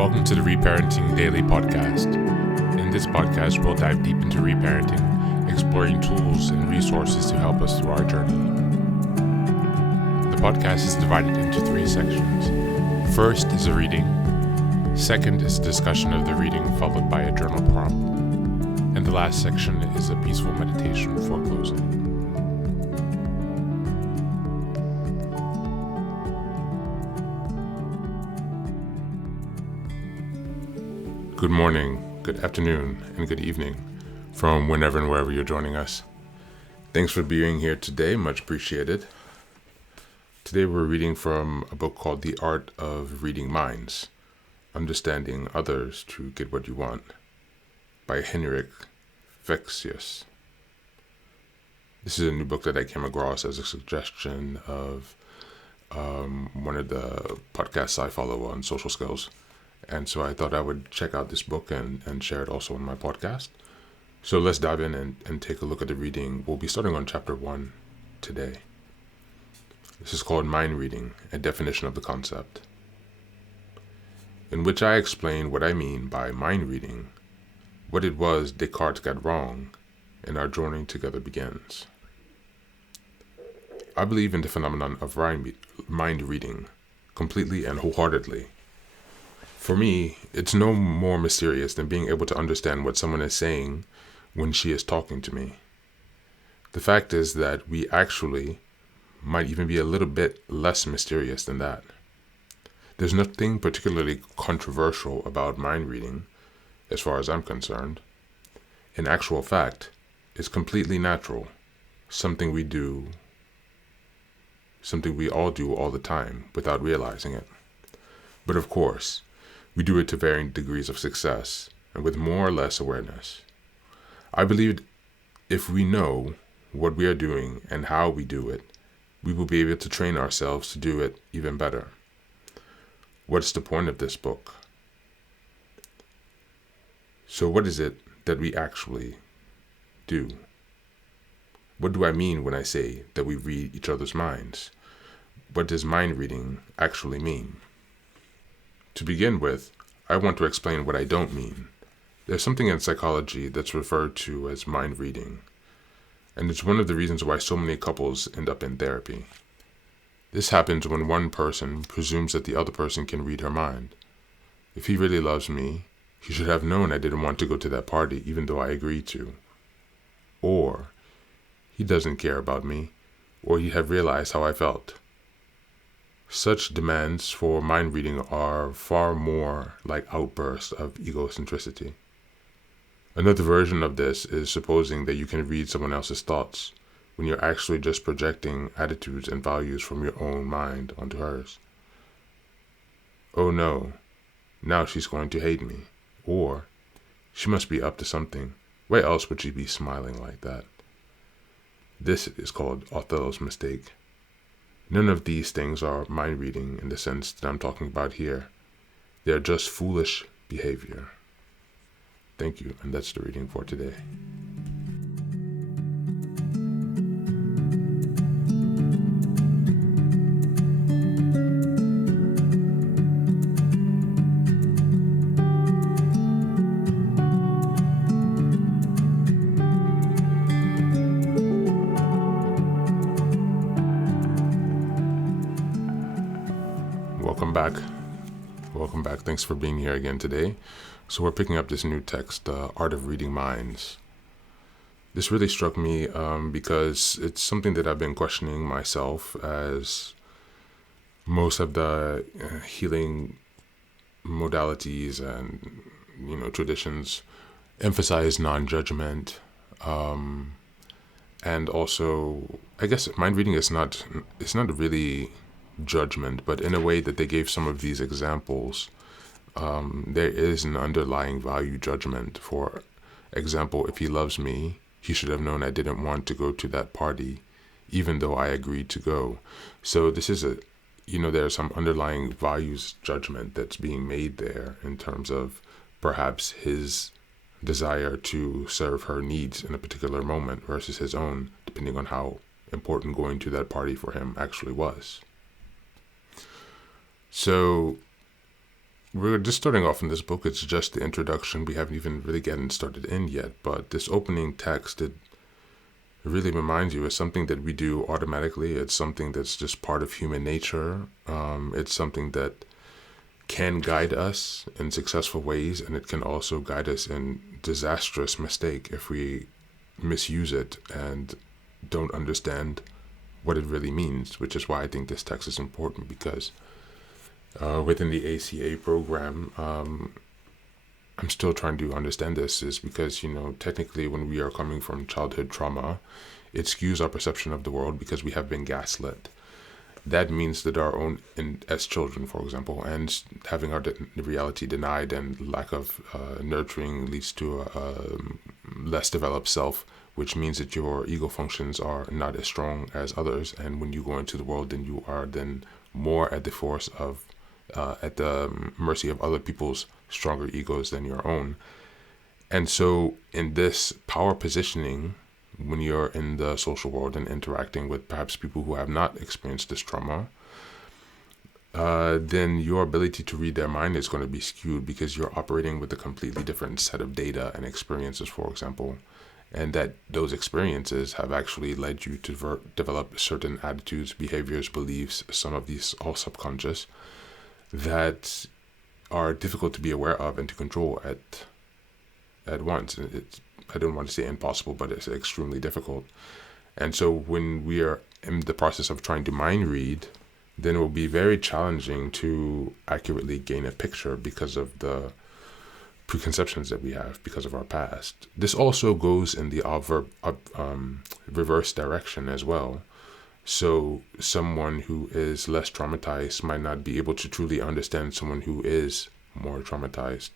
Welcome to the Reparenting Daily podcast. In this podcast, we'll dive deep into reparenting, exploring tools and resources to help us through our journey. The podcast is divided into 3 sections. First is a reading. Second is a discussion of the reading, followed by a journal prompt. And the last section is a peaceful meditation for closing. Good morning, good afternoon, and good evening from whenever and wherever you're joining us. Thanks for being here today, much appreciated. Today we're reading from a book called The Art of Reading Minds, Understanding Others to Get What You Want by Henrik Fexeus. This is a new book that I came across as a suggestion of one of the podcasts I follow on social skills. And so I thought I would check out this book and share it also on my podcast. So let's dive in and take a look at the reading. We'll be starting on chapter 1 today. This is called Mind Reading, a definition of the concept, in which I explain what I mean by mind reading, what it was Descartes got wrong, and our journey together begins. I believe in the phenomenon of mind reading completely and wholeheartedly. For me, it's no more mysterious than being able to understand what someone is saying when she is talking to me. The fact is that we actually might even be a little bit less mysterious than that. There's nothing particularly controversial about mind reading, as far as I'm concerned. In actual fact, it's completely natural, something we all do all the time without realizing it. But of course, we do it to varying degrees of success and with more or less awareness. I believe if we know what we are doing and how we do it, we will be able to train ourselves to do it even better. What's the point of this book? So what is it that we actually do? What do I mean when I say that we read each other's minds? What does mind reading actually mean? To begin with, I want to explain what I don't mean. There's something in psychology that's referred to as mind reading, and it's one of the reasons why so many couples end up in therapy. This happens when one person presumes that the other person can read her mind. If he really loves me, he should have known I didn't want to go to that party even though I agreed to. Or he doesn't care about me, or he'd have realized how I felt. Such demands for mind reading are far more like outbursts of egocentricity. Another version of this is supposing that you can read someone else's thoughts when you're actually just projecting attitudes and values from your own mind onto hers. Oh no, now she's going to hate me. Or, she must be up to something. Why else would she be smiling like that? This is called Othello's mistake. None of these things are mind reading in the sense that I'm talking about here. They are just foolish behavior. Thank you, and that's the reading for today. Welcome back. Thanks for being here again today. So we're picking up this new text, The Art of Reading Minds. This really struck me because it's something that I've been questioning myself, as most of the healing modalities and traditions emphasize non-judgment. And also, I guess mind reading it's not really judgment, but in a way that they gave some of these examples, there is an underlying value judgment. For example, if he loves me, he should have known I didn't want to go to that party, even though I agreed to go. So this is there's some underlying values judgment that's being made there in terms of perhaps his desire to serve her needs in a particular moment versus his own, depending on how important going to that party for him actually was. So we're just starting off in this book. It's just the introduction. We haven't even really gotten started in yet. But this opening text, it really reminds you it's something that we do automatically. It's something that's just part of human nature. It's something that can guide us in successful ways, and it can also guide us in disastrous mistake if we misuse it and don't understand what it really means, which is why I think this text is important, because within the ACA program, I'm still trying to understand this, is because, technically when we are coming from childhood trauma, it skews our perception of the world because we have been gaslit. That means that our own, as children, for example, and having our reality denied and lack of nurturing leads to a less developed self, which means that your ego functions are not as strong as others. And when you go into the world, then you are then more at the force of, at the mercy of other people's stronger egos than your own. And so in this power positioning, when you're in the social world and interacting with perhaps people who have not experienced this trauma, then your ability to read their mind is going to be skewed because you're operating with a completely different set of data and experiences, for example, and that those experiences have actually led you to develop certain attitudes, behaviors, beliefs, some of these all subconscious, that are difficult to be aware of and to control at once. I don't want to say impossible, but it's extremely difficult. And so when we are in the process of trying to mind read, then it will be very challenging to accurately gain a picture because of the preconceptions that we have because of our past. This also goes in the reverse direction as well. So someone who is less traumatized might not be able to truly understand someone who is more traumatized.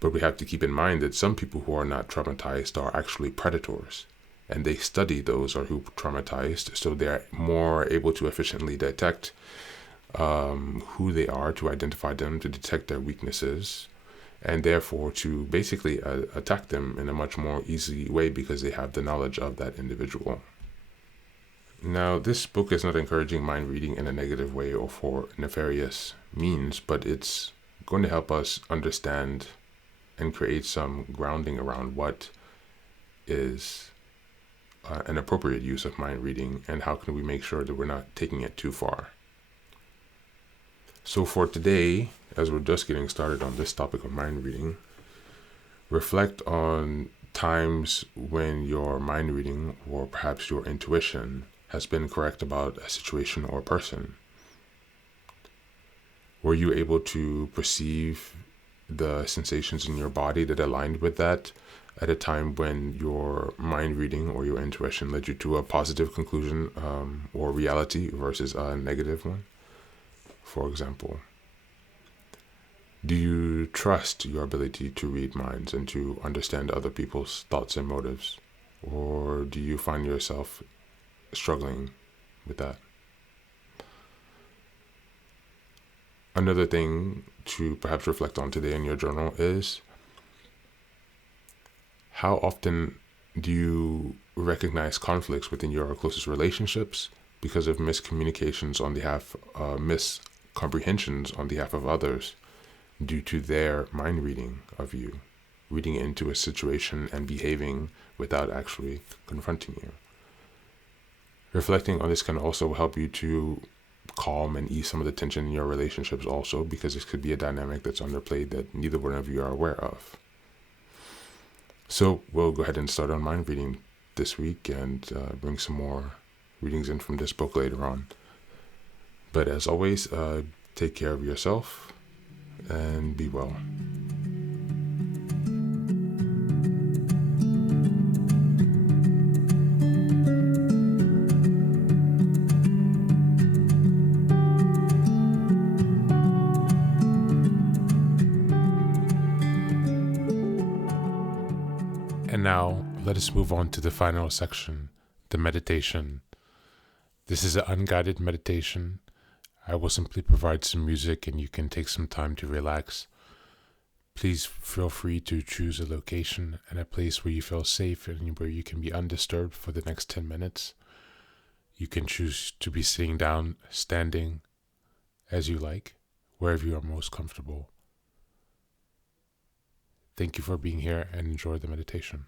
But we have to keep in mind that some people who are not traumatized are actually predators, and they study those who are traumatized, so they're more able to efficiently detect who they are, to identify them, to detect their weaknesses, and therefore to basically attack them in a much more easy way because they have the knowledge of that individual. Now, this book is not encouraging mind reading in a negative way or for nefarious means, but it's going to help us understand and create some grounding around what is an appropriate use of mind reading, and how can we make sure that we're not taking it too far. So for today, as we're just getting started on this topic of mind reading, reflect on times when your mind reading or perhaps your intuition has been correct about a situation or person. Were you able to perceive the sensations in your body that aligned with that at a time when your mind reading or your intuition led you to a positive conclusion or reality versus a negative one? For example, do you trust your ability to read minds and to understand other people's thoughts and motives? Or do you find yourself struggling with that? Another thing to perhaps reflect on today in your journal is, how often do you recognize conflicts within your closest relationships because of miscommunications on behalf, miscomprehensions on behalf of others due to their mind reading of you, reading into a situation and behaving without actually confronting you? Reflecting on this can also help you to calm and ease some of the tension in your relationships also, because this could be a dynamic that's underplayed that neither one of you are aware of. So we'll go ahead and start on mind reading this week and bring some more readings in from this book later on. But as always, take care of yourself and be well. And now, let us move on to the final section, the meditation. This is an unguided meditation. I will simply provide some music and you can take some time to relax. Please feel free to choose a location and a place where you feel safe and where you can be undisturbed for the next 10 minutes. You can choose to be sitting down, standing, as you like, wherever you are most comfortable. Thank you for being here and enjoy the meditation.